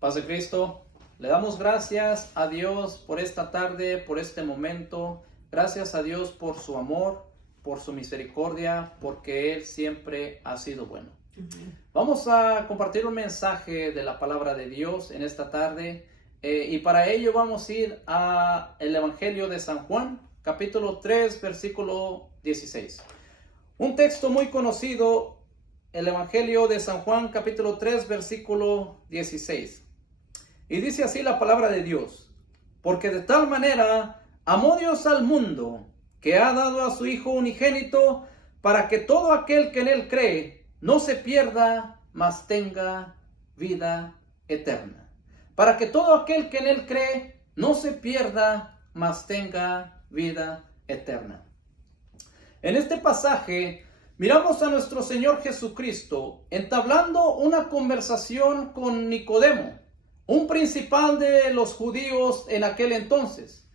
Paz de Cristo, le damos gracias a Dios por esta tarde, por este momento. Gracias a Dios por su amor, por su misericordia, porque Él siempre ha sido bueno. Vamos a compartir un mensaje de la palabra de Dios en esta tarde y para ello vamos a ir al Evangelio de San Juan, capítulo 3, versículo 16. Un texto muy conocido, el Evangelio de San Juan, capítulo 3, versículo 16. Y dice así la palabra de Dios: porque de tal manera amó Dios al mundo, que ha dado a su Hijo unigénito, para que todo aquel que en Él cree no se pierda, mas tenga vida eterna. Para que todo aquel que en Él cree no se pierda, mas tenga vida eterna. En este pasaje miramos a nuestro Señor Jesucristo entablando una conversación con Nicodemo, un principal de los judíos en aquel entonces.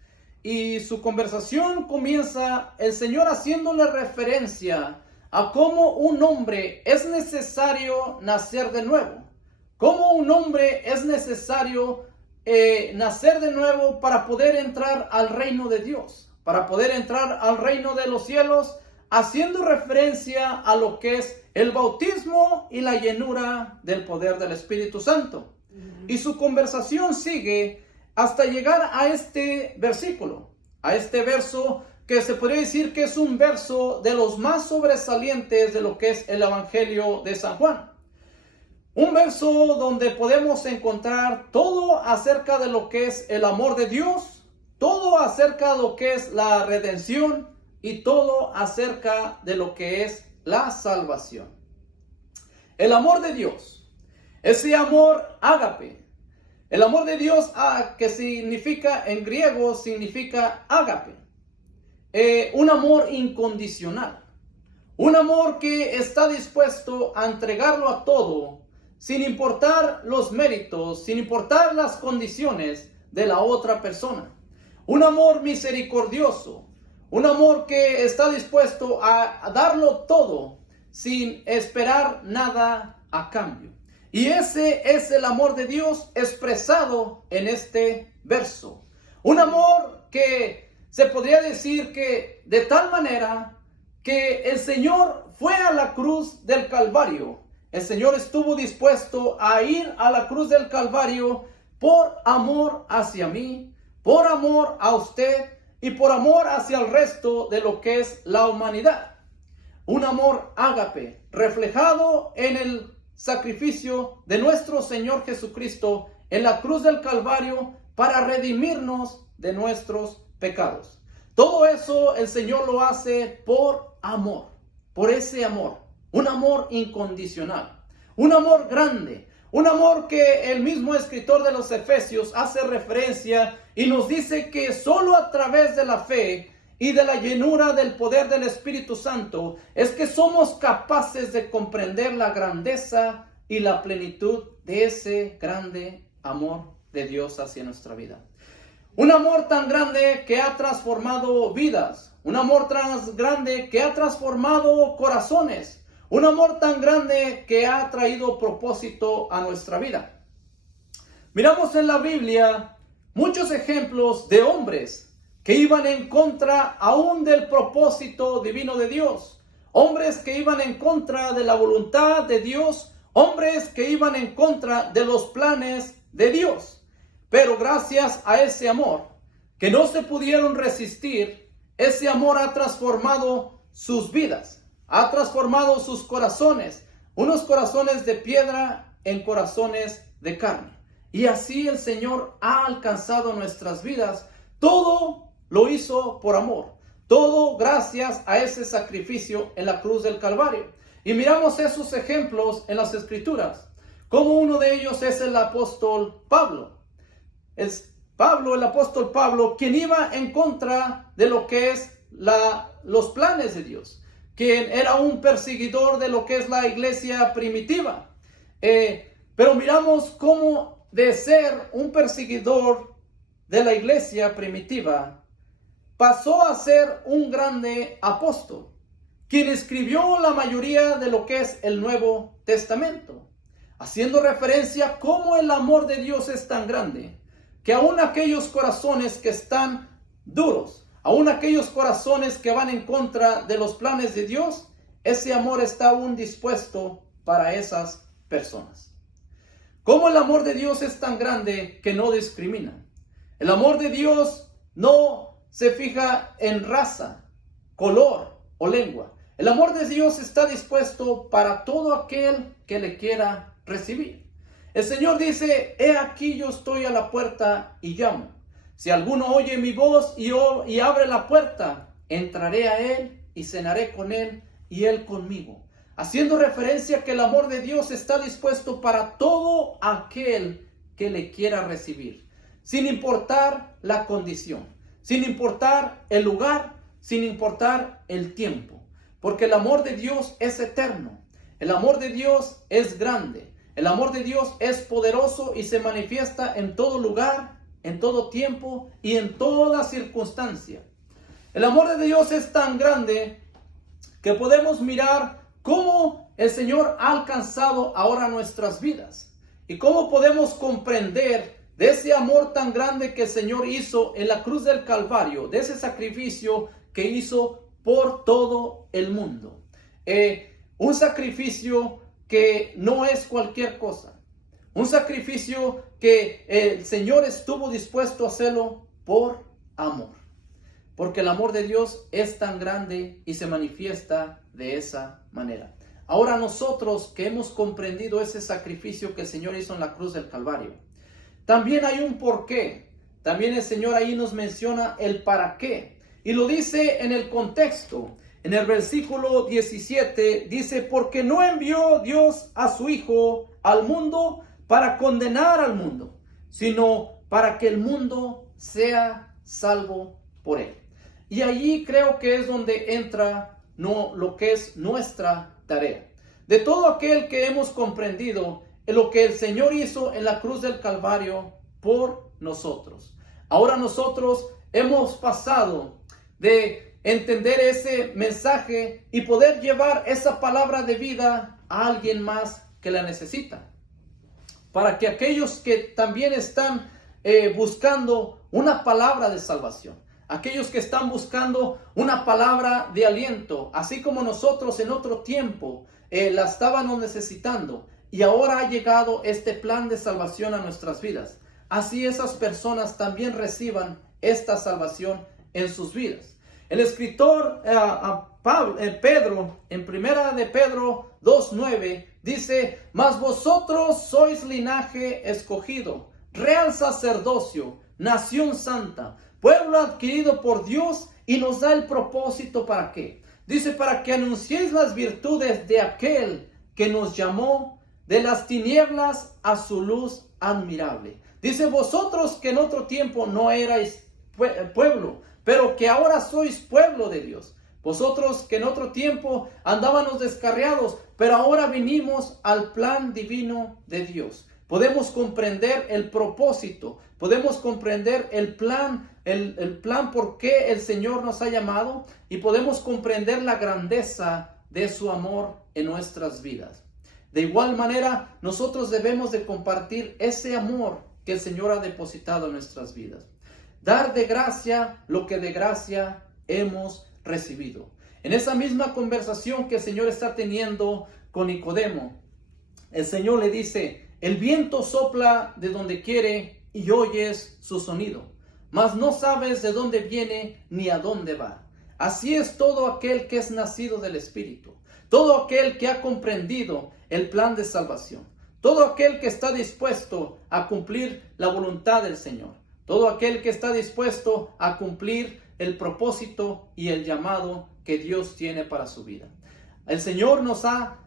Y su conversación comienza el Señor haciéndole referencia a cómo un hombre es necesario nacer de nuevo. Cómo un hombre es necesario nacer de nuevo para poder entrar al reino de Dios, para poder entrar al reino de los cielos, haciendo referencia a lo que es el bautismo y la llenura del poder del Espíritu Santo. Y su conversación sigue hasta llegar a este versículo, a este verso que se podría decir que es un verso de los más sobresalientes de lo que es el Evangelio de San Juan. Un verso donde podemos encontrar todo acerca de lo que es el amor de Dios, todo acerca de lo que es la redención y todo acerca de lo que es la salvación. El amor de Dios, ese amor ágape. El amor de Dios, que significa en griego, significa ágape. Un amor incondicional. Un amor que está dispuesto a entregarlo a todo, sin importar los méritos, sin importar las condiciones de la otra persona. Un amor misericordioso. Un amor que está dispuesto a darlo todo, sin esperar nada a cambio. Y ese es el amor de Dios expresado en este verso. Un amor que se podría decir que de tal manera que el Señor fue a la cruz del Calvario. El Señor estuvo dispuesto a ir a la cruz del Calvario por amor hacia mí, por amor a usted y por amor hacia el resto de lo que es la humanidad. Un amor ágape reflejado en el sacrificio de nuestro Señor Jesucristo en la cruz del Calvario para redimirnos de nuestros pecados. Todo eso el Señor lo hace por amor, por ese amor, un amor incondicional, un amor grande, un amor que el mismo escritor de los Efesios hace referencia y nos dice que solo a través de la fe y de la llenura del poder del Espíritu Santo es que somos capaces de comprender la grandeza y la plenitud de ese grande amor de Dios hacia nuestra vida. Un amor tan grande que ha transformado vidas, un amor tan grande que ha transformado corazones, un amor tan grande que ha traído propósito a nuestra vida. Miramos en la Biblia muchos ejemplos de hombres que iban en contra aún del propósito divino de Dios. Hombres que iban en contra de la voluntad de Dios. Hombres que iban en contra de los planes de Dios. Pero gracias a ese amor, que no se pudieron resistir, ese amor ha transformado sus vidas. Ha transformado sus corazones. Unos corazones de piedra en corazones de carne. Y así el Señor ha alcanzado nuestras vidas. Todo lo hizo por amor. Todo gracias a ese sacrificio en la cruz del Calvario. Y miramos esos ejemplos en las Escrituras. Como uno de ellos es el apóstol Pablo. Es el apóstol Pablo, quien iba en contra de lo que es los planes de Dios. Quien era un perseguidor de lo que es la iglesia primitiva. Pero miramos cómo de ser un perseguidor de la iglesia primitiva, pasó a ser un grande apóstol, quien escribió la mayoría de lo que es el Nuevo Testamento. haciendo referencia a cómo el amor de Dios es tan grande, que aún aquellos corazones que están duros, aún aquellos corazones que van en contra de los planes de Dios, ese amor está aún dispuesto para esas personas. Cómo el amor de Dios es tan grande que no discrimina. El amor de Dios no se fija en raza, color o lengua. El amor de Dios está dispuesto para todo aquel que le quiera recibir. El Señor dice: he aquí yo estoy a la puerta y llamo. Si alguno oye mi voz y abre la puerta, entraré a él y cenaré con él y él conmigo. Haciendo referencia a que el amor de Dios está dispuesto para todo aquel que le quiera recibir, sin importar la condición, sin importar el lugar, sin importar el tiempo. Porque el amor de Dios es eterno, el amor de Dios es grande, el amor de Dios es poderoso y se manifiesta en todo lugar, en todo tiempo y en toda circunstancia. El amor de Dios es tan grande que podemos mirar cómo el Señor ha alcanzado ahora nuestras vidas y cómo podemos comprender de ese amor tan grande que el Señor hizo en la cruz del Calvario, de ese sacrificio que hizo por todo el mundo. Un sacrificio que no es cualquier cosa. Un sacrificio que el Señor estuvo dispuesto a hacerlo por amor. Porque el amor de Dios es tan grande y se manifiesta de esa manera. Ahora nosotros que hemos comprendido ese sacrificio que el Señor hizo en la cruz del Calvario, también hay un porqué. También el Señor ahí nos menciona el para qué. Y lo dice en el contexto. En el versículo 17 dice: porque no envió Dios a su Hijo al mundo para condenar al mundo, sino para que el mundo sea salvo por él. Y allí creo que es donde entra lo que es nuestra tarea. De todo aquel que hemos comprendido lo que el Señor hizo en la cruz del Calvario por nosotros. Ahora nosotros hemos pasado de entender ese mensaje y poder llevar esa palabra de vida a alguien más que la necesita. Para que aquellos que también están buscando una palabra de salvación, aquellos que están buscando una palabra de aliento, así como nosotros en otro tiempo la estábamos necesitando, y ahora ha llegado este plan de salvación a nuestras vidas. Así esas personas también reciban esta salvación en sus vidas. El escritor Pedro, en primera de Pedro 2:9, dice: mas vosotros sois linaje escogido, real sacerdocio, nación santa, pueblo adquirido por Dios, y nos da el propósito ¿para qué? Dice: para que anunciéis las virtudes de aquel que nos llamó de las tinieblas a su luz admirable. Dice: vosotros que en otro tiempo no erais pueblo, pero que ahora sois pueblo de Dios. Vosotros que en otro tiempo andábamos descarriados, pero ahora vinimos al plan divino de Dios. Podemos comprender el propósito, podemos comprender el plan por qué el Señor nos ha llamado, y podemos comprender la grandeza de su amor en nuestras vidas. De igual manera, nosotros debemos de compartir ese amor que el Señor ha depositado en nuestras vidas. Dar de gracia lo que de gracia hemos recibido. En esa misma conversación que el Señor está teniendo con Nicodemo, el Señor le dice: el viento sopla de donde quiere y oyes su sonido, mas no sabes de dónde viene ni a dónde va. Así es todo aquel que es nacido del Espíritu, todo aquel que ha comprendido el plan de salvación, todo aquel que está dispuesto a cumplir la voluntad del Señor, todo aquel que está dispuesto a cumplir el propósito y el llamado que Dios tiene para su vida. El Señor nos ha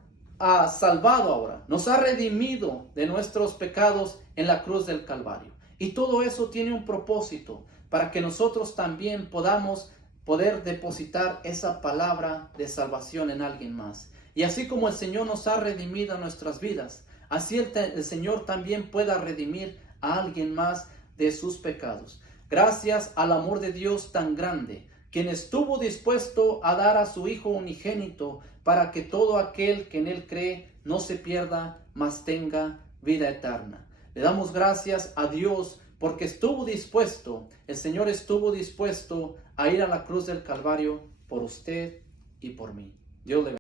salvado ahora, nos ha redimido de nuestros pecados en la cruz del Calvario. Y todo eso tiene un propósito para que nosotros también podamos poder depositar esa palabra de salvación en alguien más. Y así como el Señor nos ha redimido en nuestras vidas, así el Señor también pueda redimir a alguien más de sus pecados. Gracias al amor de Dios tan grande, quien estuvo dispuesto a dar a su Hijo unigénito para que todo aquel que en Él cree no se pierda, mas tenga vida eterna. Le damos gracias a Dios porque el Señor estuvo dispuesto a ir a la cruz del Calvario por usted y por mí. Dios le bendiga.